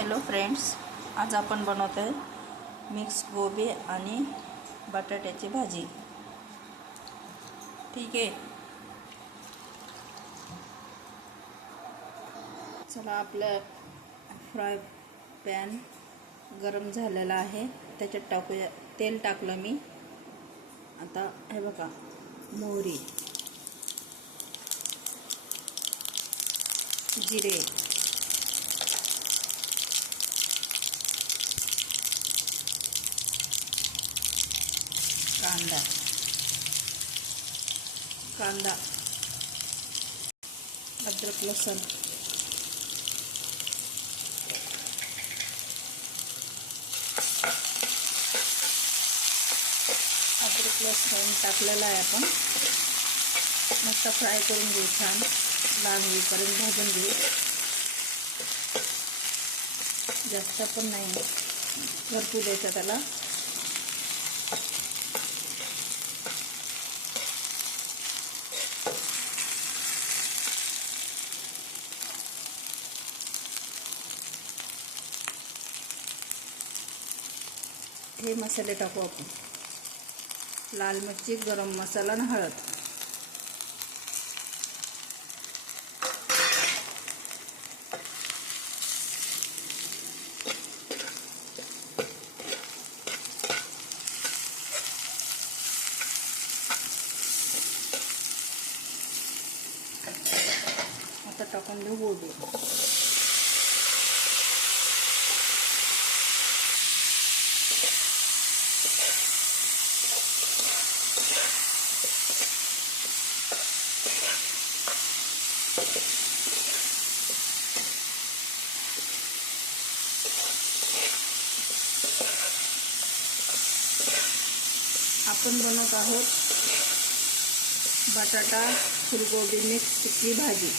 Hello friends आज आपण बनवत आहे मिक्स गोबी आणि बटाट्याची भाजी. ठीक आहे? चला आपलं फ्राय पॅन गरम झालेला आहे. त्याच्यात टाकूया तेल टाकलं मी. आता हे बघा मोहरी जिरे. कांदा. कांदा. अद्रक लसण. अद्रक लसूण टाकलेला आहे आपण. मस्त फ्राय करून घेऊ छान. लाल होईपर्यंत भाजून घेऊ. जास्त पण नाही. भरपूर द्यायचा त्याला. हे मसाले टाकू आपण. लाल मिरची गरम मसाला आणि हळद. आता टाकून देऊ गोडू. आपण बनवत आहोत बटाटा फुलगोबी मिक्स टिक्की भाजी.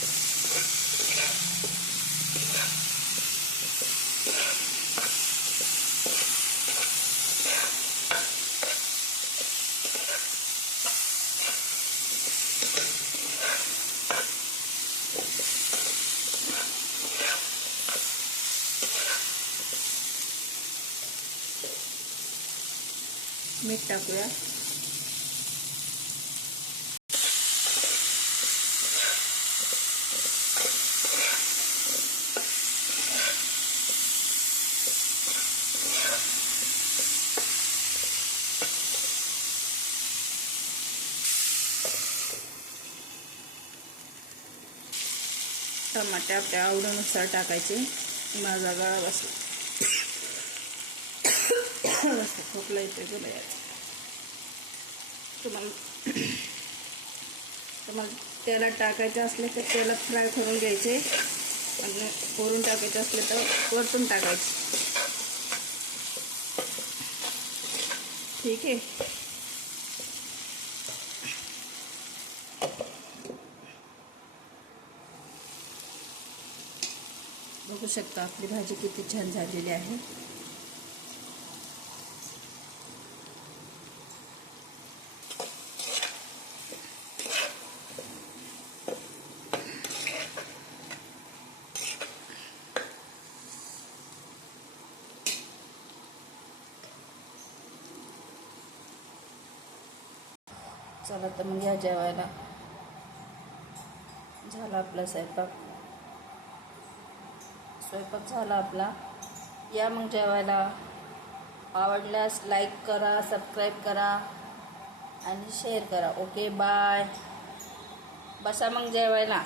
मीठ टाकूया. टमाटे आपल्या आवडीनुसार टाकायचे. माझा गळा बसला. खोकला येते बोला यार तुम्हाला तुम्हाला त्याला टाकायचे असले तर त्याला फ्राय करून घ्यायचे. आणि वरून टाकायचे असले तर वरतून टाकायचे. ठीक आहे. बघू शकता आपली भाजी किती छान झालेली आहे. चला तर मग या जेवायला. झाला आपला स्वयंपाक. स्वयंपाक झाला आपला. या मग जेवायला. आवडल्यास लाईक करा सबस्क्राईब करा आणि शेअर करा. ओके बाय बसा मग जेवायला.